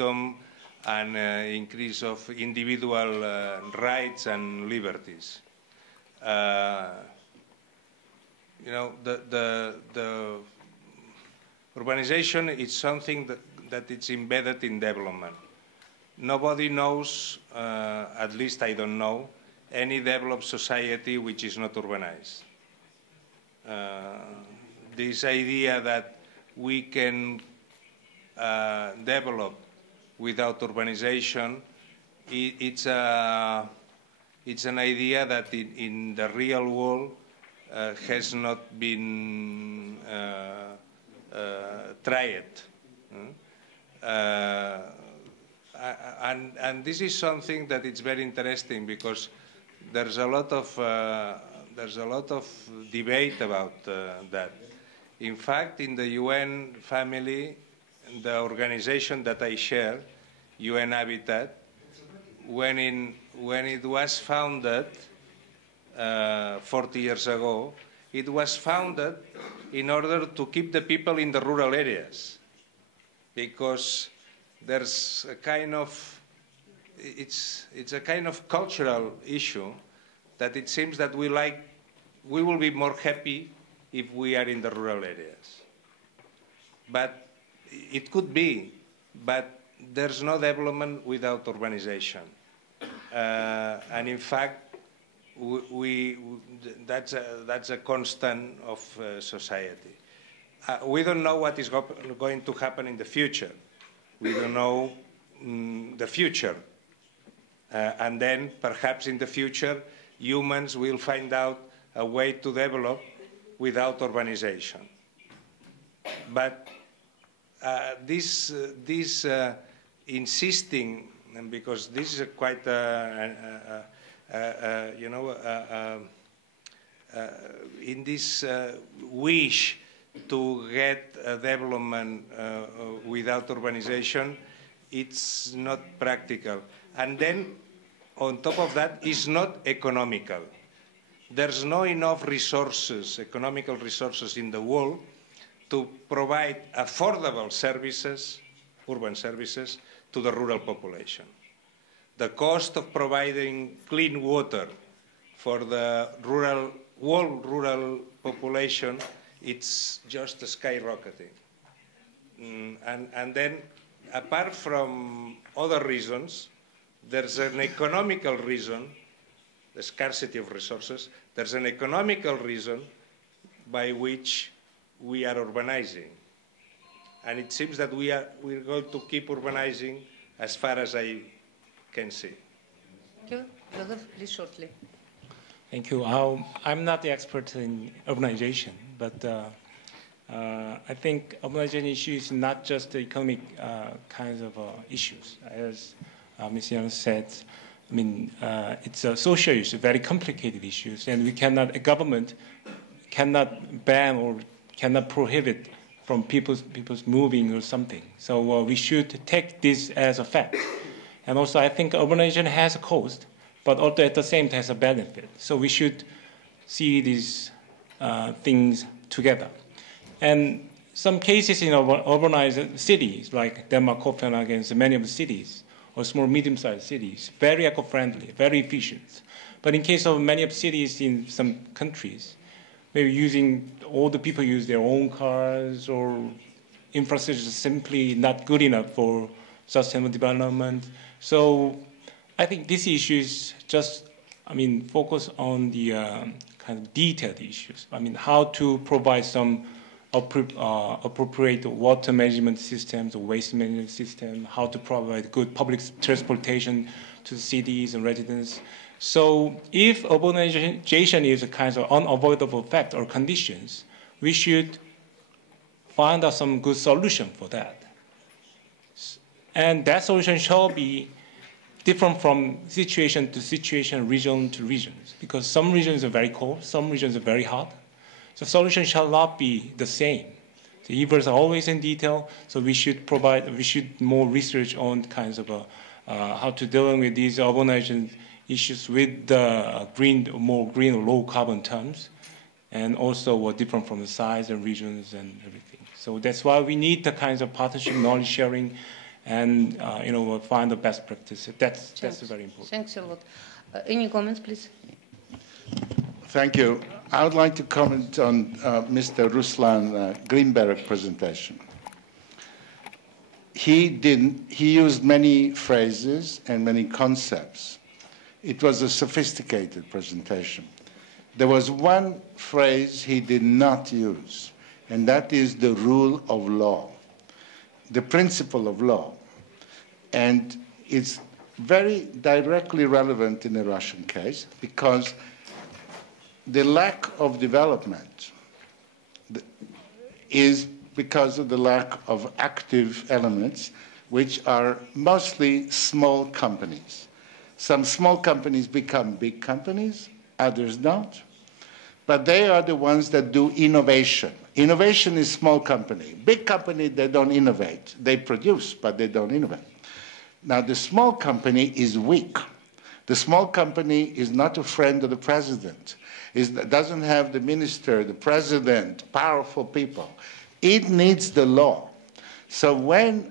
freedom and increase of individual rights and liberties. You know, the urbanization is something that it's embedded in development. Nobody knows, at least I don't know, any developed society which is not urbanized. This idea that we can develop without urbanization, it's an idea that in the real world has not been tried. And this is something that is very interesting because there's a lot of debate about that. In fact, in the UN family, the organization that I share, UN Habitat, when it was founded 40 years ago, it was founded in order to keep the people in the rural areas, because there's a kind of, it's a kind of cultural issue that it seems that we will be more happy if we are in the rural areas. But it could be, but there's no development without urbanization. And in fact, that's a constant of society. We don't know what is going to happen in the future. We don't know the future. And then perhaps in the future, humans will find out a way to develop without urbanization. But this insisting, and because this is quite you know, in this wish to get a development without urbanization, it's not practical. And then, on top of that, it's not economical. There's not enough resources, economical resources in the world to provide affordable services, urban services, to the rural population. The cost of providing clean water for the whole rural population, it's just skyrocketing. And then, apart from other reasons, there's an economical reason, the scarcity of resources, there's an economical reason by which we are urbanizing. And it seems that we're going to keep urbanizing as far as I can see. Thank you. Joseph, please shortly. Thank you. I'm not the expert in urbanization, but I think urbanization issue is not just the economic kinds of issues. As Ms. Young said, I mean, it's a social issue, very complicated issues, and we cannot, a government cannot ban or cannot prohibit from people's moving or something. So we should take this as a fact. And also, I think urbanization has a cost, but also at the same time has a benefit. So we should see these things together. And some cases in urbanized cities, like Denmark, Copenhagen, and many of the cities, or small, medium-sized cities, very eco-friendly, very efficient. But in case of many of cities in some countries, maybe all the people use their own cars, or infrastructure is simply not good enough for sustainable development. So I think this issue is just, focus on the kind of detailed issues. How to provide some appropriate water management systems or waste management system, how to provide good public transportation to the cities and residents. So if urbanization is a kind of unavoidable fact or conditions, we should find out some good solution for that. And that solution shall be different from situation to situation, region to regions, because some regions are very cold, some regions are very hot. So solution shall not be the same. The evils are always in detail, so we should more research on kinds of how to deal with these urbanization issues with the more green or low carbon terms, and also different from the size and regions and everything. So that's why we need the kinds of partnership, knowledge sharing, and we'll find the best practice. That's very important. Thanks a lot. Any comments, please? Thank you. I would like to comment on Mr. Ruslan Greenberg's presentation. He used many phrases and many concepts. It was a sophisticated presentation. There was one phrase he did not use, and that is the rule of law, the principle of law. And it's very directly relevant in the Russian case because the lack of development is because of the lack of active elements, which are mostly small companies. Some small companies become big companies, others don't. But they are the ones that do innovation. Innovation is small company. Big company, they don't innovate. They produce, but they don't innovate. Now, the small company is weak. The small company is not a friend of the president. It doesn't have the minister, the president, powerful people. It needs the law. So when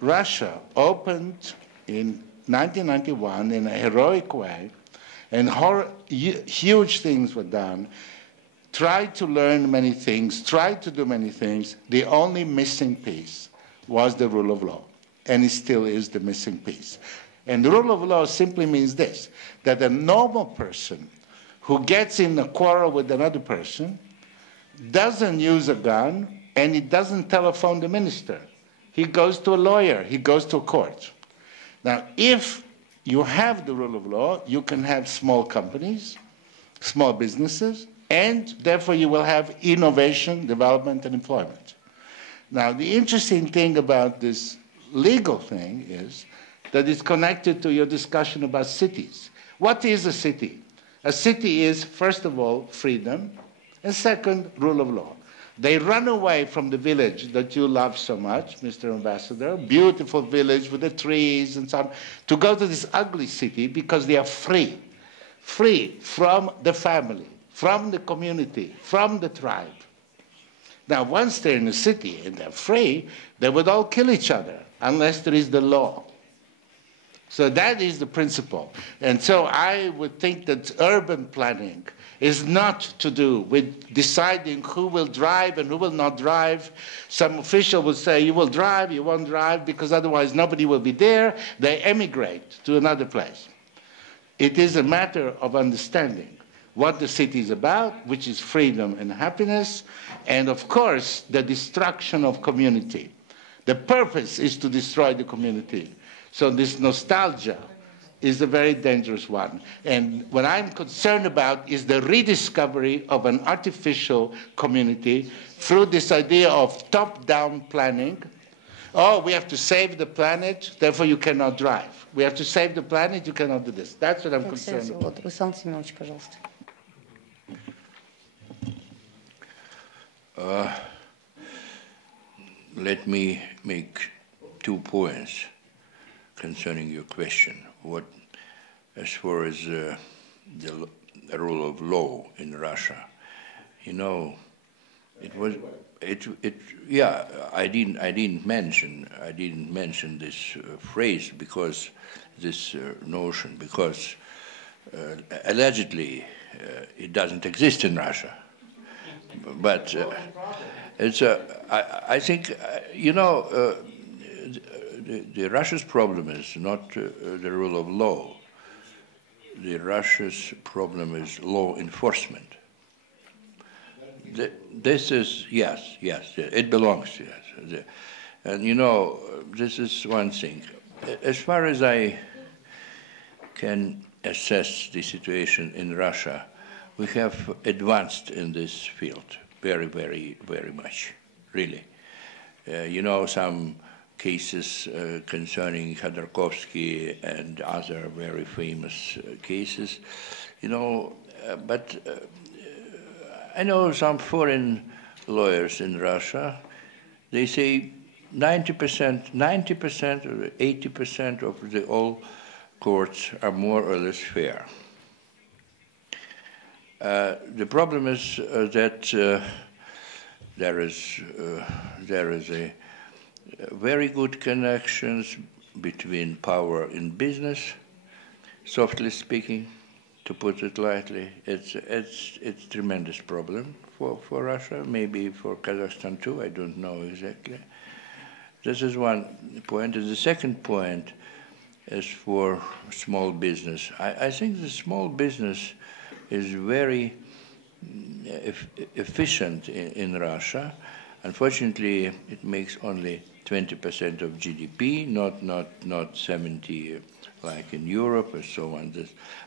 Russia opened in 1991 in a heroic way, and huge things were done, tried to learn many things, tried to do many things, the only missing piece was the rule of law. And it still is the missing piece. And the rule of law simply means this, that a normal person who gets in a quarrel with another person doesn't use a gun and he doesn't telephone the minister. He goes to a lawyer, he goes to a court. Now, if you have the rule of law, you can have small companies, small businesses, and therefore you will have innovation, development, and employment. Now, the interesting thing about this legal thing is that it's connected to your discussion about cities. What is a city? A city is, first of all, freedom, and second, rule of law. They run away from the village that you love so much, Mr. Ambassador, beautiful village with the trees and so on, to go to this ugly city because they are free from the family, from the community, from the tribe. Now, once they're in a city and they're free, they would all kill each other unless there is the law. So that is the principle. And so I would think that urban planning is not to do with deciding who will drive and who will not drive. Some official will say, you will drive, you won't drive, because otherwise nobody will be there. They emigrate to another place. It is a matter of understanding what the city is about, which is freedom and happiness, and of course, the destruction of community. The purpose is to destroy the community. So this nostalgia is a very dangerous one. And what I'm concerned about is the rediscovery of an artificial community through this idea of top-down planning. Oh, we have to save the planet, therefore you cannot drive. We have to save the planet, you cannot do this. That's what I'm concerned about. Руслан Семенович, пожалуйста. Let me make 2 points concerning your question. As far as the rule of law in Russia, I didn't mention this phrase because this notion because allegedly it doesn't exist in Russia, but I think the Russia's problem is not the rule of law. The Russia's problem is law enforcement. This is, yes, it belongs, yes. And this is one thing. As far as I can assess the situation in Russia, we have advanced in this field very, very, very much, really. Some cases concerning Khodorkovsky and other very famous cases, but I know some foreign lawyers in Russia, they say 90% or 80% of all courts are more or less fair. The problem is that there is a very good connections between power and business, softly speaking, to put it lightly. It's a tremendous problem for Russia, maybe for Kazakhstan too, I don't know exactly. This is one point. And the second point is for small business. I think the small business is very efficient in Russia. Unfortunately, it makes only 20% of GDP, not 70 like in Europe and so on.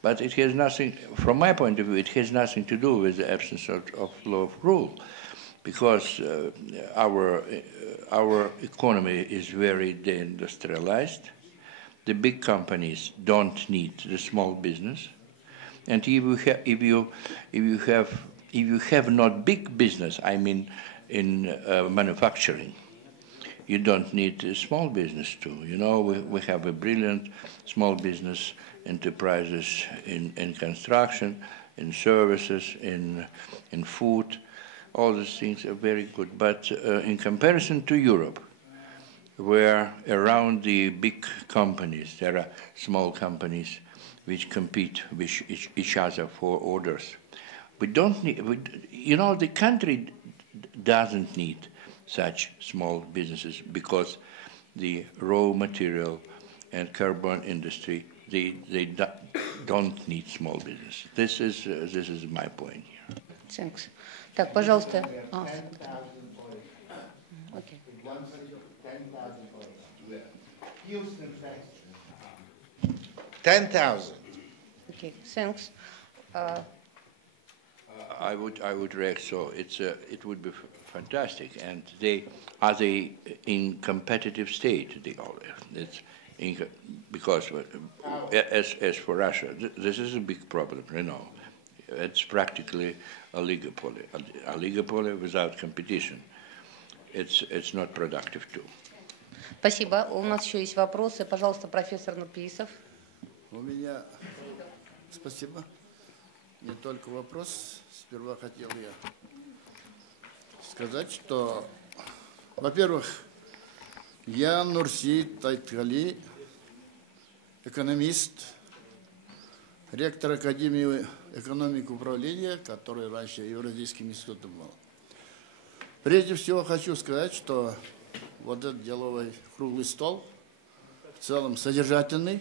But it has nothing, from my point of view, it has nothing to do with the absence of law of rule, because our economy is very deindustrialized. The big companies don't need the small business, and if you have not big business, I mean in manufacturing, you don't need a small business too. You know, we have a brilliant small business enterprises in construction, in services, in food. All these things are very good. But in comparison to Europe, where around the big companies, there are small companies which compete with each other for orders. We don't need, you know, the country doesn't need such small businesses because the raw material and carbon industry, they don't need small business. This is my point here. Thanks. Так, пожалуйста. Okay. 10,000. Okay, thanks. I would react. So it would be fantastic, and are they in competitive state? Because as for Russia, this is a big problem. You know, it's practically a oligopoly without competition. It's not productive too. Спасибо. У нас еще есть вопросы. Пожалуйста, профессор Нурпеисов. У меня спасибо. Не только вопрос. Сперва хотел я сказать, что, во-первых, я Нурсит Айтгали, экономист, ректор Академии экономики и управления, который раньше Евразийским институтом был. Прежде всего хочу сказать, что вот этот деловой круглый стол в целом содержательный.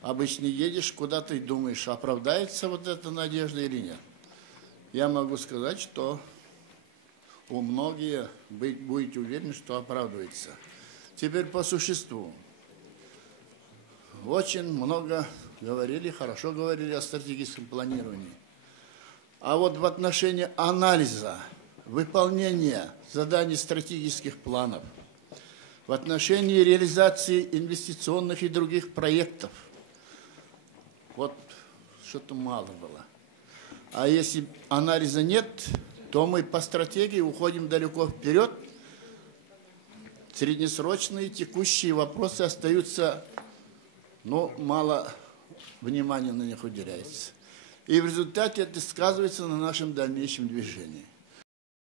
Обычно едешь куда-то и думаешь, оправдается вот эта надежда или нет. Я могу сказать, что у многих будете уверены, что оправдывается. Теперь по существу. Очень много говорили, хорошо говорили о стратегическом планировании. А вот в отношении анализа, выполнения заданий стратегических планов, в отношении реализации инвестиционных и других проектов, вот что-то мало было. А если анализа нет, то мы по стратегии уходим далеко вперед. Среднесрочные текущие вопросы остаются, но мало внимания на них уделяется. И в результате это сказывается на нашем дальнейшем движении.